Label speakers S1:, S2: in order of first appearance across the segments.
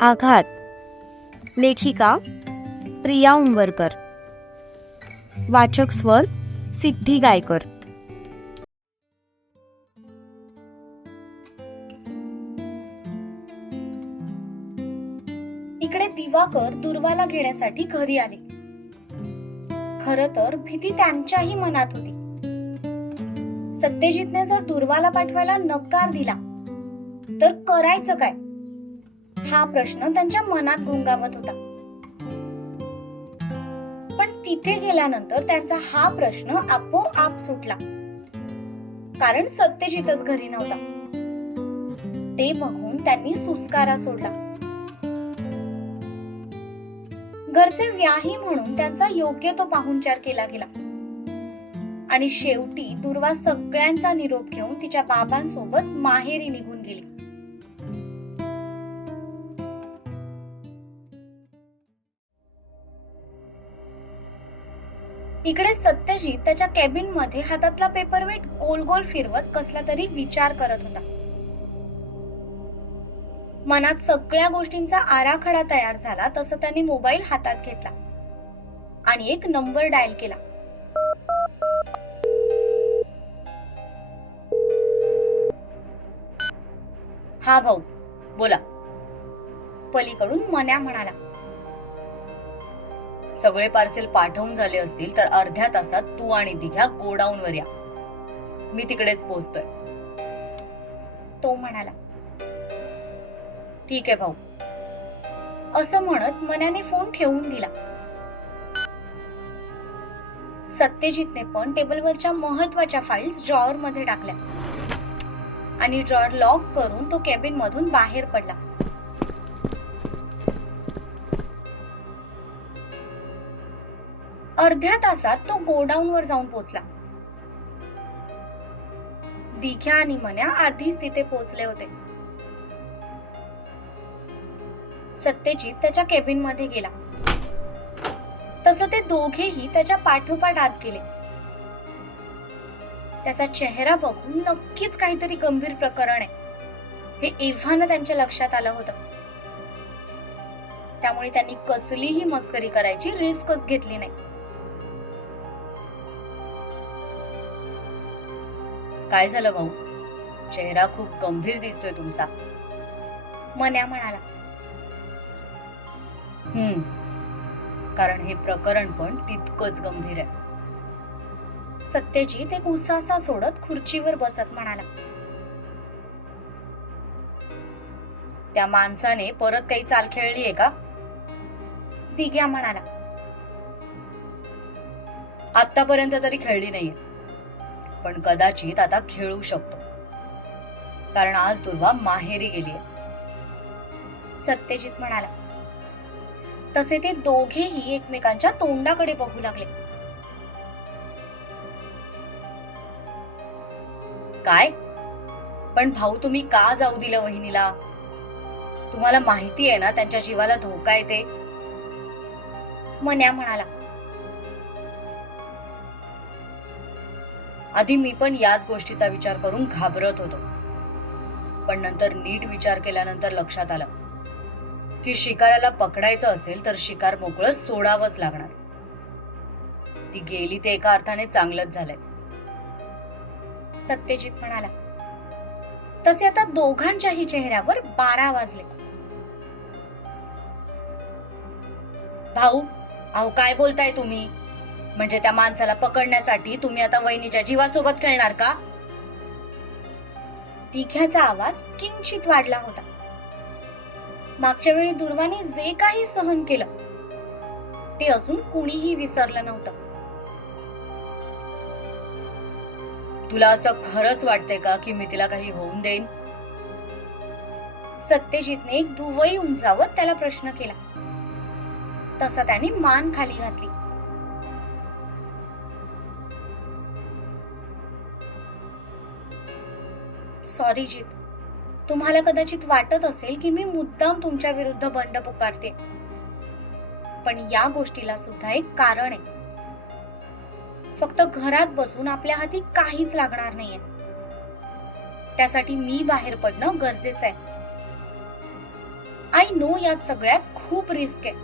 S1: आघात. लेखिका प्रिया उंबरकर. वाचक स्वर सिद्धी गायकर.
S2: इकडे दिवाकर दुर्वाला घेण्यासाठी घरी आले. खर तर भीती त्यांच्याही मनात होती. सत्यजितने जर दुर्वाला पाठवायला नकार दिला तर करायचं काय? हा प्रश्न त्यांच्या मनात घोंगावत होता. पण तिथे गेल्यानंतर त्यांचा हा प्रश्न आपोआप सुटला. कारण सत्यजितच घरी नव्हता. ते बघून त्यांनी सुस्कारा सोडला. घरचे व्याही म्हणून त्यांचा योग्य तो पाहुणचार केला गेला. आणि शेवटी दुर्वा सगळ्यांचा निरोप घेऊन तिच्या बाबांसोबत माहेरी निघून इकडे सत्यजित त्याच्या कॅबिनमध्ये हातातला पेपरवेट गोल गोल फिरवत कसला तरी विचार करत होता. मनात सगळ्या गोष्टींचा आराखडा तयार झाला तसं त्यांनी मोबाईल हातात घेतला आणि एक नंबर डायल केला. हा भाऊ बोला. पलीकडून मन्या म्हणाला.
S3: सगळे पार्सेल पाठवून झाले असतील तर अर्ध्या तासात तू आणि दिघ्या गोडाऊन वर या. मी तिकडेच पोहोचतोय.
S2: तो म्हणाला
S3: ठीक आहे भाऊ.
S2: असं म्हणत मनाने फोन ठेवून दिला. सत्यजितने पण टेबलवरच्या महत्त्वाच्या फाईल्स ड्रॉअरमध्ये टाकल्या. आणि ड्रॉअर लॉक करून तो केबिन मधून बाहेर पडला. अर्ध्या तासात तो गोडाऊन वर जाऊन पोहोचला दिख्या आणि मन्या आधीच तिथे पोहोचले होते. सत्यजित त्याच्या केबिनमध्ये गेला. तसं ते दोघेही त्याच्या पाठोपाठ आत गेले. त्याचा चेहरा बघून नक्कीच काहीतरी गंभीर प्रकरण आहे. हे एव्हानं त्यांच्या लक्षात आलं होतं. त्यामुळे त्यांनी कसलीही मस्करी करायची रिस्कच घेतली नाही.
S3: काय झालं भाऊ? चेहरा खूप गंभीर दिसतोय तुमचा.
S2: मन्या म्हणाला.
S3: हम्म. कारण हे प्रकरण पण तितकंच गंभीर आहे.
S2: सत्यजीत एक उसासा सोडत खुर्चीवर बसत म्हणाला.
S3: त्या माणसाने परत काही चाल खेळली आहे का?
S2: दिग्या म्हणाला.
S3: आतापर्यंत तरी खेळली नाहीये. पण कदाचित आता खेळू शकतो. कारण आज दुर्वा माहेरी गेलीये
S2: सत्यजित म्हणाला. तसे ते दोघेही एकमेकांच्या तोंडाकडे बघू लागले.
S3: काय? पण भाऊ तुम्ही का जाऊ दिलं वहिनीला? तुम्हाला माहिती आहे ना त्यांच्या जीवाला धोका येते.
S2: मन्या म्हणाला.
S3: आधी मी पण याच गोष्टीचा विचार करून घाबरत होतो. पण नंतर नीट विचार केल्यानंतर लक्षात आलं. की शिकाराला पकडायचं असेल तर शिकार मोकळं सोडावंच लागणार. ती गेली ते एका अर्थाने चांगलंच झालंय.
S2: सत्यजित म्हणाला तसे आता दोघांच्याही चेहऱ्यावर बारा वाजले.
S3: भाऊ अहो काय बोलताय तुम्ही? म्हणजे त्या माणसाला पकडण्यासाठी तुम्ही आता वहिनीच्या जीवासोबत खेळणार का?
S2: तिघ्याचा आवाज किंचित वाढला होता. मागच्या वेळी दुर्वाने जे काही सहन केलं ते अजून कुणीही विसरलं नव्हतं.
S3: तुला असं खरंच वाटतंय का की मी तिला काही होऊन देईन?
S2: सत्यजितने एक भुवई उंचावत त्याला प्रश्न केला. तसा त्याने मान खाली घातली. सॉरी जीत. तुम्हाला कदाचित वाटत असेल की मी मुद्दाम तुमच्या विरुद्ध बंड पुकारते. पण या गोष्टीला सुद्धा एक कारण आहे. फक्त घरात बसून आपल्या हाती काहीच लागणार नाहीये. त्यासाठी मी बाहेर पडणं गरजेचं आहे. आय नो यात सगळ्यात खूप रिस्क आहे.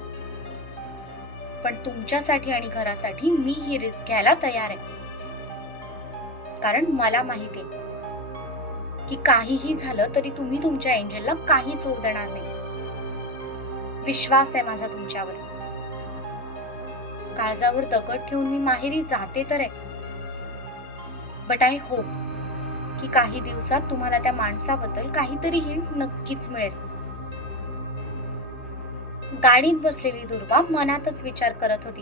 S2: पण तुमच्यासाठी आणि घरासाठी मी ही रिस्क घ्यायला तयार आहे. कारण मला माहिती आहे की काहीही झालं तरी तुम्ही तुमच्या एंजलला काहीच होऊ देणार नाही. विश्वास आहे माझा तुमच्यावर. काळजावर दगड ठेवून मी माहेरी जाते तर आहे. बट आय होप की काही दिवसात तुम्हाला त्या माणसाबद्दल काहीतरी हिंट नक्कीच मिळेल. गाडीत बसलेली दुर्वा मनातच विचार करत होती.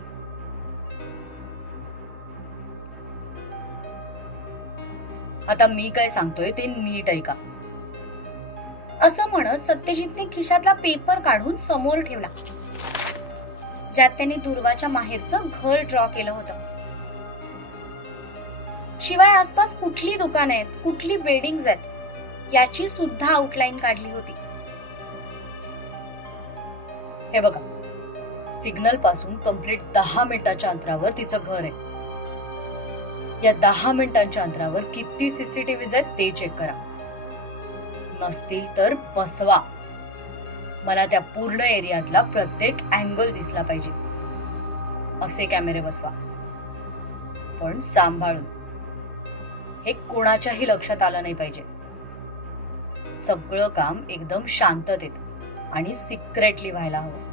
S3: आता मी काय सांगतोय ते नीट ऐका.
S2: असं म्हणत सत्यजितने खिशातला पेपर काढून समोर ठेवला. ज्यात त्याने दुर्वाच्या माहेरचं घर ड्रॉ केलं होतं. शिवाय आसपास कुठली दुकान आहेत कुठली बिल्डिंग आहेत याची सुद्धा आउटलाईन काढली होती.
S3: हे बघा सिग्नलपासून कंप्लीट दहा मिनिटाच्या अंतरावर तिचं घर आहे. या दहा मिनिटांच्या अंतरावर किती सीसीटीव्हीज आहेत ते चेक करा. नसतील तर बसवा. मला त्या पूर्ण एरियातला प्रत्येक अँगल दिसला पाहिजे. असे कॅमेरे बसवा. पण सांभाळून. हे कोणाच्याही लक्षात आलं नाही पाहिजे. सगळं काम एकदम शांततेत आणि सिक्रेटली व्हायला हवं.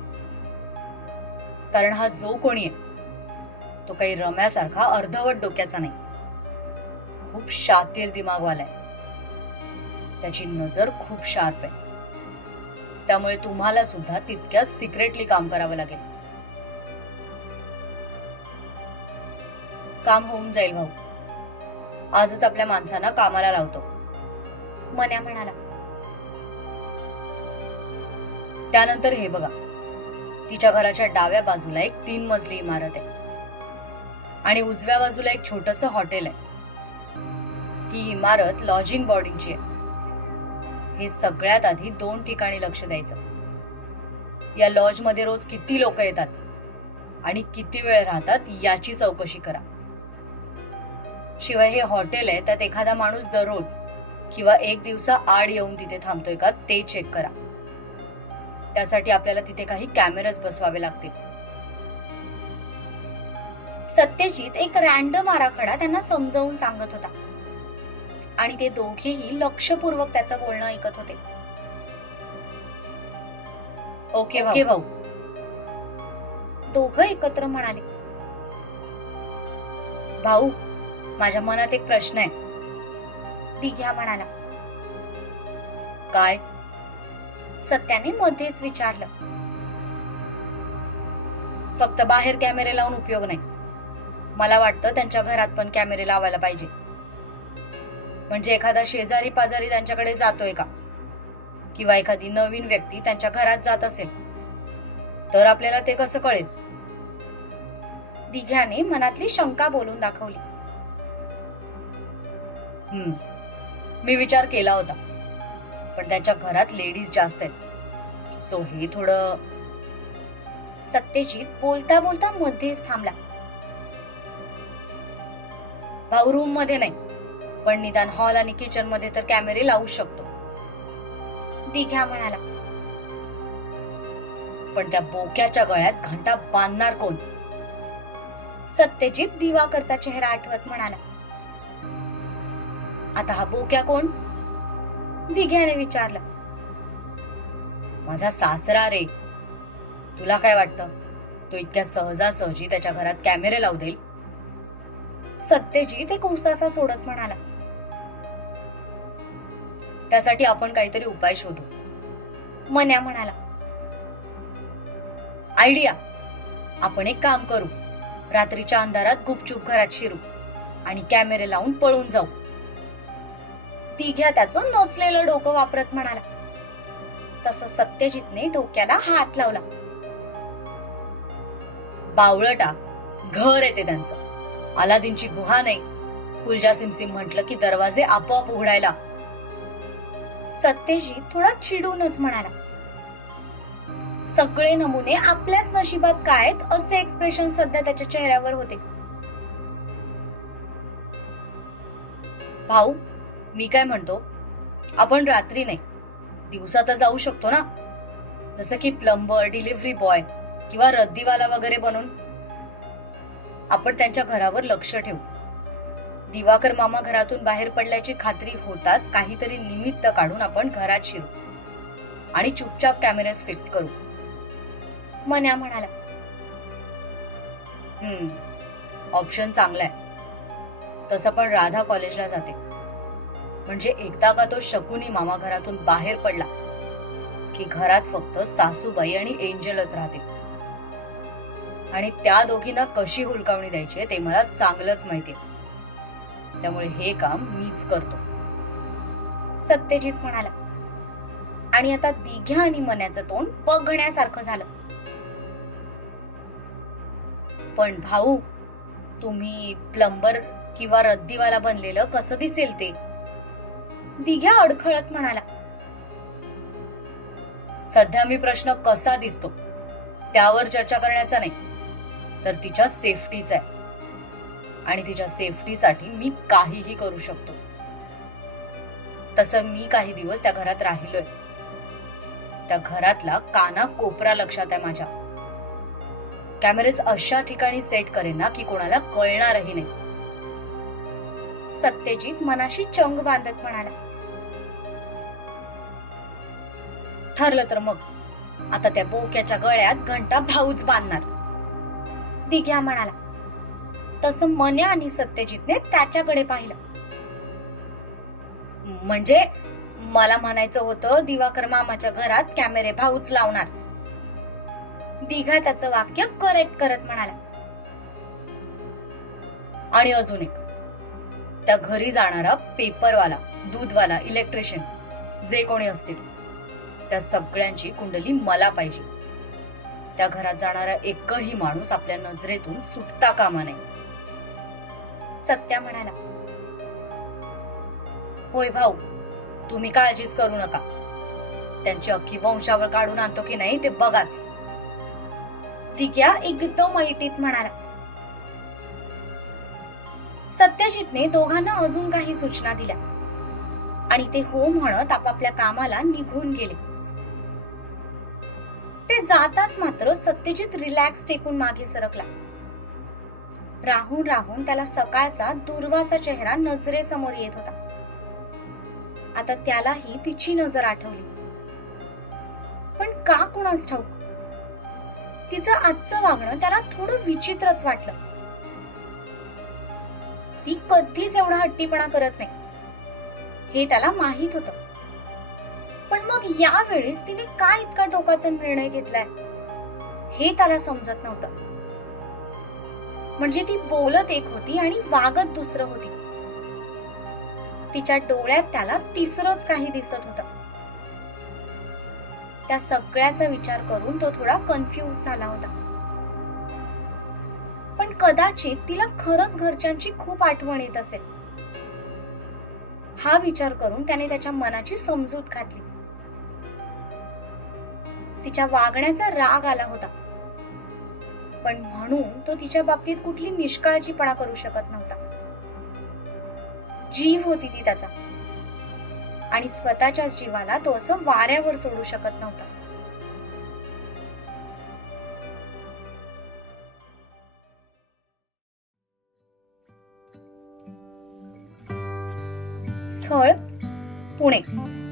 S3: कारण हा जो कोणी आहे तो काही रम्यासारखा अर्धवट डोक्याचा नाही. खूप शातीर दिमागवालाय त्याची नजर खूप शार्प आहे. त्यामुळे तुम्हाला सुद्धा तितक्याच सिक्रेटली काम करावं लागेल. काम होऊन जाईल भाऊ. आजच आपल्या माणसांना कामाला लावतो.
S2: मन्या म्हणाला.
S3: त्यानंतर हे बघा. तिच्या घराच्या डाव्या बाजूला एक तीन मजली इमारत आहे. आणि उजव्या बाजूला एक छोटस हॉटेल आहे. ही इमारत लॉजिंग बॉर्डिंगची आहे. हे सगळ्यात आधी दोन ठिकाणी लक्ष द्यायचं. या लॉजमध्ये रोज किती लोक येतात आणि किती वेळ राहतात याची चौकशी करा. शिवाय हे हॉटेल आहे त्यात एखादा माणूस दररोज किंवा एक दिवसा आड येऊन तिथे थांबतोय का ते चेक करा. त्यासाठी आपल्याला तिथे काही कॅमेराज बसवावे लागतील.
S2: सत्यजित एक रॅन्डम आराखडा त्यांना समजावून सांगत होता. आणि ते दोघेही लक्षपूर्वक त्याचं बोलणं ऐकत होते.
S3: ओके ओके भाऊ.
S2: दोघं एकत्र म्हणाले.
S3: भाऊ माझ्या मनात एक प्रश्न आहे.
S2: दिघ्या म्हणाला.
S3: काय?
S2: सत्याने मध्येच विचारलं.
S3: फक्त बाहेर कॅमेरे लावून उपयोग नाही. मला वाटतं त्यांच्या घरात पण कॅमेरे लावायला पाहिजे. म्हणजे एखादा शेजारी पाजारी त्यांच्याकडे जातोय का? किंवा एखादी नवीन व्यक्ती त्यांच्या घरात जात असेल तर आपल्याला ते कसं कळेल?
S2: दिघ्याने मनातली शंका बोलून दाखवली.
S3: हम्म. मी विचार केला होता. पण त्यांच्या घरात लेडीज जास्त आहेत. सो हे थोडं
S2: सत्यजित बोलता बोलता मध्येच थांबला.
S3: भाऊ रूममध्ये नाही. पण निदान हॉल आणि किचनमध्ये तर कॅमेरे लावू शकतो.
S2: दिघ्या म्हणाला.
S3: पण त्या बोक्याच्या गळ्यात घंटा बांधणार कोण?
S2: सत्यजित दिवाकरचा चेहरा आठवत म्हणाला.
S3: आता हा बोक्या कोण?
S2: दिघ्याने विचारलं.
S3: माझा सासरा रे. तुला काय वाटतं? तो इतक्या सहजासहजी त्याच्या घरात कॅमेरे लावू देईल?
S2: सत्यजित एक उसासा सोडत म्हणाला.
S3: त्यासाठी आपण काहीतरी उपाय शोधू.
S2: मन्या म्हणाला
S3: आयडिया. आपण एक काम करू. रात्रीच्या अंधारात गुपचूप घरात शिरू आणि कॅमेरे लावून पळून जाऊ.
S2: तिघ्या त्याचं नसलेलं डोकं वापरत म्हणाला. तसं सत्यजितने डोक्याला हात लावला.
S3: बावळटा घर येते त्यांचं. अलादीनची गुहा नाही. फुलजा सिमसिम म्हटलं की दरवाजे आपोआप उघडायला.
S2: सत्यजी थोडा चिडूनच म्हणाला सगळे नमुने आपल्याच नशिबात काय आहेत? असे एक्सप्रेशन सध्या त्याच्या चेहऱ्यावर होते.
S3: भाऊ मी काय म्हणतो? आपण रात्री नाही. दिवसा तर जाऊ शकतो ना? जसं की प्लंबर डिलिव्हरी बॉय किंवा रद्दीवाला वगैरे बनून आपण त्यांच्या घरावर लक्ष ठेवू. दिवाकर मामा घरातून बाहेर पडल्याची खात्री होताच काहीतरी निमित्त काढून आपण घरात शिरू आणि चुपचाप कॅमेरेस फिट करू.
S2: मन्या म्हणाला
S3: हम्म ऑप्शन चांगला आहे तसं पण राधा कॉलेजला जाते. म्हणजे एकदा का तो शकुनी मामा घरातून बाहेर पडला की घरात फक्त सासूबाई आणि एंजलच राहते आणि त्या दोघींना कशी हुलकावणी द्यायची ते मला चांगलंच माहिती त्यामुळे हे काम मीच करतो.
S2: सत्यजित म्हणाला आणि आता दिघ्या आणि मन्याचं तोंड बघण्यासारखं झालं.
S3: पण भाऊ तुम्ही प्लंबर किंवा रद्दीवाला बनलेलं कसं दिसेल ते?
S2: दिघ्या अडखळत म्हणाला
S3: सध्या मी प्रश्न कसा दिसतो? त्यावर चर्चा करण्याचा नाही. तर तिच्या सेफ्टीच आहे. आणि तिच्या सेफ्टीसाठी मी काहीही करू शकतो. तसं मी काही दिवस त्या घरात राहिलोय. त्या घरातला काना कोपरा लक्षात आहे माझ्या. कॅमेरेज अशा ठिकाणी सेट करेन ना की कोणाला कळणारही नाही.
S2: सत्यजित मनाशी चंग बांधत म्हणाला.
S3: ठरलं तर मग. आता त्या बोक्याच्या गळ्यात घंटा भाऊच बांधणार.
S2: दिघ्या म्हणाला. तसं मन्या आणि सत्यजितने त्याच्याकडे पाहिलं.
S3: म्हणजे मला म्हणायचं होतं दिवाकर मामाच्या घरात कॅमेरे भाऊच लावणार.
S2: दिघा त्याचं वाक्य करेक्ट करत म्हणाला.
S3: आणि अजून एक. त्या घरी जाणारा पेपरवाला दूधवाला इलेक्ट्रिशियन जे कोणी असतील त्या सगळ्यांची कुंडली मला पाहिजे. त्या घरात जाणारा एकही माणूस आपल्या नजरेतून सुटता कामा नये.
S2: सत्या म्हणाला
S3: होय भाऊ तुम्ही काळजीच करू नका. त्यांची अख्खी वंशावळ काढून आणतो की नाही ते बघाच.
S2: तिघ्या एकदम ऐटीत म्हणाला सत्यजितने दोघांना अजून काही सूचना दिल्या आणि ते हो म्हणत आपापल्या कामाला निघून गेले. ते जाताच मात्र सत्यजित रिलॅक्स टेकून मागे सरकला. राहून राहून त्याला सकाळचा दुर्वाचा चेहरा नजरेसमोर येत होता. आता त्यालाही तिची नजर आठवली. पण का कुणास ठाऊक? तिचं आजचं वागणं त्याला थोडं विचित्रच वाटलं. ती कधीच एवढा हट्टीपणा करत नाही. हे त्याला माहीत होत. पण यावेळेस तिने काय इतका टोकाचा निर्णय घेतलाय? हे त्याला समजत नव्हतं. म्हणजे ती बोलत एक होती आणि वागत दुसरं होती. तिच्या डोळ्यात त्याला तिसरंच काही दिसत होतं. त्या सगळ्याचा विचार करून तो थोडा कन्फ्युज झाला होता. पण कदाचित तिला खरंच घरच्यांची खूप आठवण येत असेल. हा विचार करून त्याने त्याच्या मनाची समजूत घातली. तिच्या वागण्याचा राग आला होता. पण म्हणून तो तिच्या बाबतीत कुठली निष्काळजीपणा करू शकत नव्हता. जीव होती ती त्याचा. आणि स्वतःच्याच जीवाला तो असं वाऱ्यावर सोडू शकत नव्हता. स्थळ पुणे.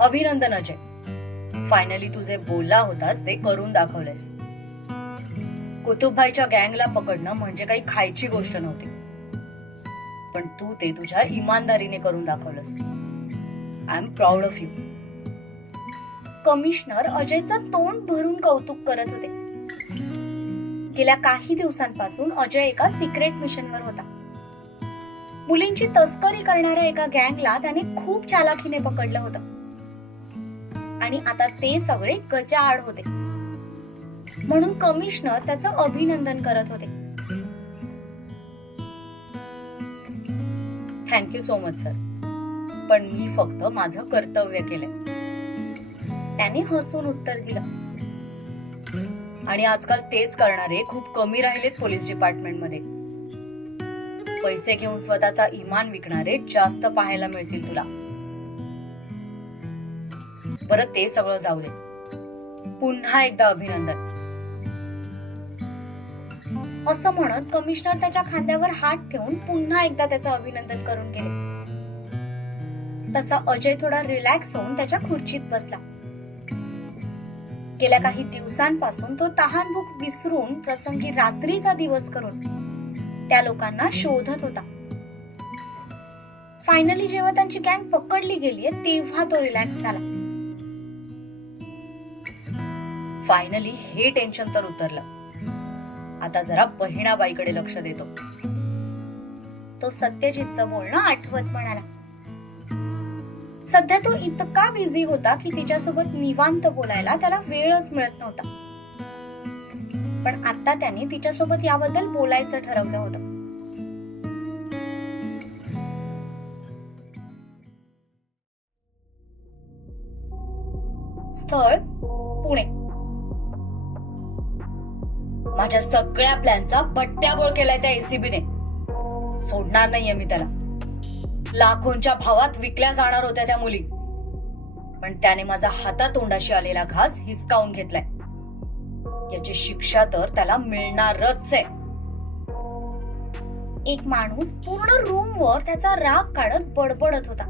S3: अभिनंदन अजय फायनली तुझे बोलला होतास ते करून दाखवलेस कुतुबभाईच्या गँगला पकडणं म्हणजे काही खायची गोष्ट नव्हती. पण तू ते तुझ्या इमानदारीने करून दाखवलंस. I am proud of you
S2: commissioner अजयचं तोंड भरून कौतुक करत होते. गेल्या काही दिवसांपासून अजय एका सिक्रेट मिशनवर होता. मुलींची तस्करी करणाऱ्या एका गँगला त्याने खूप चालाखीने पकडलं होतं. आणि आता ते सगळे गजाआड होते. म्हणून कमिशनर त्याचं अभिनंदन करत होते.
S3: थँक्यू सो मच सर पण मी फक्त माझं कर्तव्य केलंय.
S2: त्याने हसून उत्तर दिलं.
S3: आणि आजकाल तेच करणारे खूप कमी राहिलेत पोलीस डिपार्टमेंटमध्ये. पैसे घेऊन स्वतःचा इमान विकणारे जास्त पाहायला मिळतील तुला. परत ते सगळं जावले पुन्हा एकदा अभिनंदन.
S2: असं म्हणत कमिशनर त्याच्या खांद्यावर हात ठेवून पुन्हा एकदा त्याचं अभिनंदन करून गेले. तसा अजय थोडा रिलॅक्स होऊन त्याच्या खुर्चीत बसला. गेल्या काही दिवसांपासून तो तहानभूक विसरून प्रसंगी रात्रीचा दिवस करून त्या लोकांना शोधत होता. फायनली जेव्हा त्यांची गँग पकडली गेलीये तेव्हा तो रिलॅक्स झाला.
S3: फायनली हे टेन्शन तर उतरलं. आता जरा बहिणाबाईकडे लक्ष देतो.
S2: तो सत्यजितचं बोलणं आठवत म्हणाला. सध्या तो इतका बिझी होता की तिच्यासोबत निवांत बोलायला त्याला वेळच मिळत नव्हता. पण आता त्याने तिच्यासोबत याबद्दल बोलायचं ठरवलं होतं. स्थळ पुणे.
S3: माझ्या सगळ्या प्लॅनचा भट्ट्याबोळ केलाय त्या एसीबीने सोडणार नाहीये मी त्याला. लाखोंच्या भावात विकल्या जाणार होत्या त्या मुली. पण त्याने माझा हातातोंडाशी आलेला घास हिसकावून घेतलाय. याची शिक्षा तर त्याला मिळणारच आहे.
S2: एक माणूस पूर्ण रूमवर त्याचा राग काढत बडबडत होता.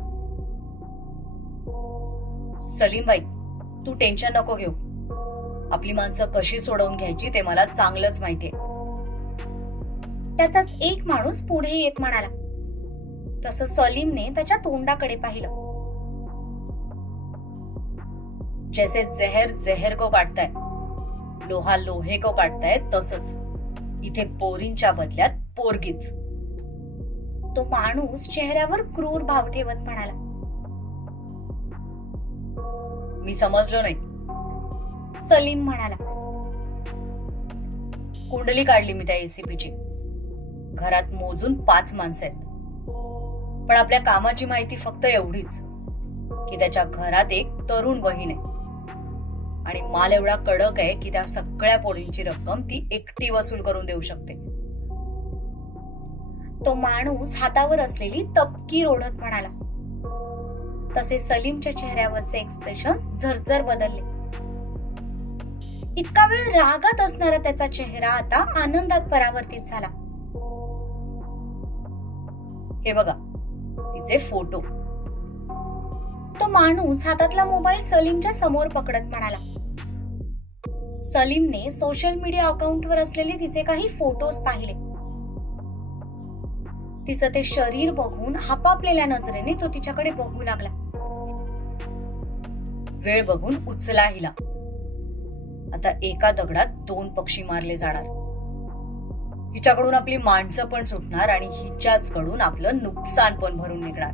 S3: सलीम बाई तू टेन्शन नको घेऊ. आपली माणसं कशी सोडवून घ्यायची ते मला चांगलंच माहितीये.
S2: त्याचाच एक माणूस पुढे येत म्हणाला. तस सलीमने त्याच्या तोंडाकडे पाहिलं.
S3: जैसे जहर जहर को काटताय लोहा लोहे को काटताय तसंच. इथे पोरींच्या बदल्यात पोरगीच.
S2: तो माणूस चेहऱ्यावर क्रूर भाव ठेवत म्हणाला.
S3: मी समजलो नाही.
S2: सलीम म्हणाला.
S3: कुंडली काढली मी त्या एसीपीची घरात मोजून पाच माणसं आहेत. पण आपल्या कामाची माहिती फक्त एवढीच की त्याच्या घरात एक तरुण बहीण आहे. आणि माल एवढा कडक आहे की त्या सगळ्या पोळींची रक्कम ती एकटी वसूल करून देऊ शकते.
S2: तो माणूस हातावर असलेली तपकी ओढत म्हणाला. तसे सलीमच्या चेहऱ्यावरचे एक्सप्रेशन झरझर बदलले. इतका वेळ रागात असणारा त्याचा चेहरा आता आनंदात परावर्तित झाला.
S3: हे बघा तिचे फोटो.
S2: तो माणूस हातातला मोबाईल सलीमच्या समोर पकडत म्हणाला सलीमने सोशल मीडिया अकाउंटवर असलेले तिचे काही फोटोज पाहिले. तिचं ते शरीर बघून हापापलेल्या नजरेने तो तिच्याकडे बघू लागला.
S3: वेळ बघून उचला हिला आता एका दगडात दोन पक्षी मारले जाणार. हिच्याकडून आपली माणसं पण सुटणार आणि हिच्याच कडून आपलं नुकसान पण भरून निघणार.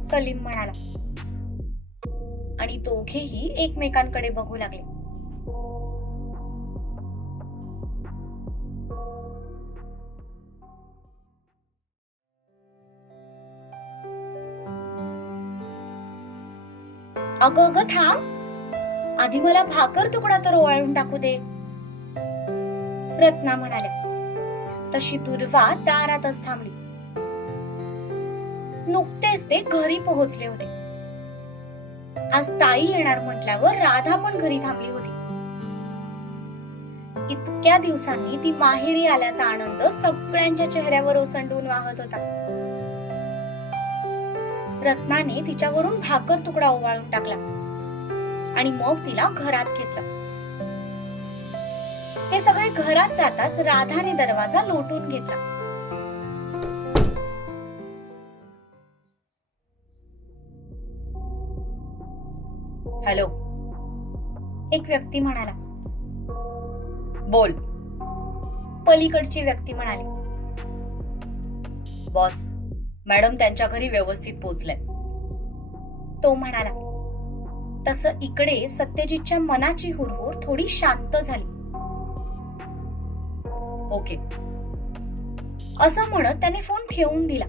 S2: सलीम म्हणाला. आणि दोघेही एकमेकांकडे बघू लागले. अगं अगं थांब. आधी मला भाकर तुकडा तर ओवाळून टाकू दे. रत्ना म्हणाल्या. तशी दुर्वा दारातच थांबली. नुकतेच ते घरी पोहोचले होते. आज ताई येणार म्हटल्यावर राधा पण घरी थांबली होती. इतक्या दिवसांनी ती माहेरी आल्याचा आनंद सगळ्यांच्या चेहऱ्यावर ओसंडून वाहत होता. रत्नाने तिच्यावरून भाकर तुकडा ओवाळून टाकला. आणि मग तिला घरात घेतलं. ते सगळे घरात जाताच राधाने दरवाजा लोटून घेतला.
S3: हॅलो.
S2: एक व्यक्ती म्हणाला.
S3: बोल.
S2: पलीकडची व्यक्ती म्हणाली.
S3: बॉस मॅडम त्यांच्या घरी व्यवस्थित पोहोचलाय
S2: तो म्हणाला. तसं इकडे सत्यजितच्या मनाची हुरहुर थोडी शांत झाली.
S3: ओके.
S2: असं म्हणत त्याने फोन ठेवून दिला.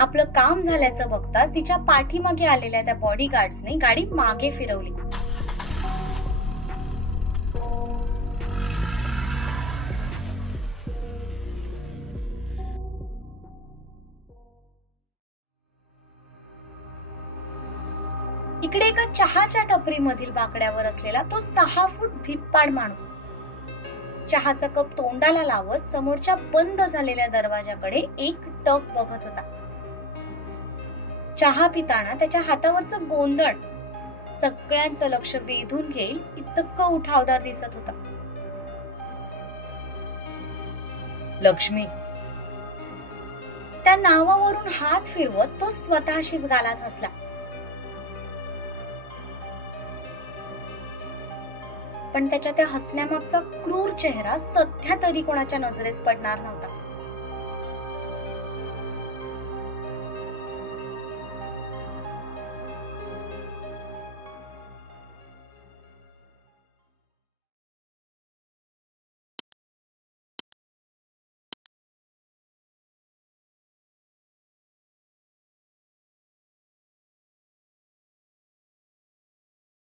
S2: आपलं काम झाल्याचं बघताच तिच्या पाठीमागे आलेल्या त्या बॉडीगार्ड्सने गाडी मागे फिरवली. इकडे एका चहाच्या टपरीमधील बाकड्यावर असलेला तो सहा फूट धिप्पाड माणूस. चहाचा कप तोंडाला लावत समोरच्या बंद झालेल्या दरवाजाकडे एक टक बघत होता. चहा पिताना त्याच्या हातावरचं गोंधळ सगळ्यांचं लक्ष वेधून घेईल इतकं उठावदार दिसत होता.
S3: लक्ष्मी.
S2: त्या नावावरून हात फिरवत तो स्वतःशीच गालात हसला. पण त्याच्या त्या हसण्यामागचा क्रूर चेहरा सध्या तरी कोणाच्या नजरेस पडणार नव्हता.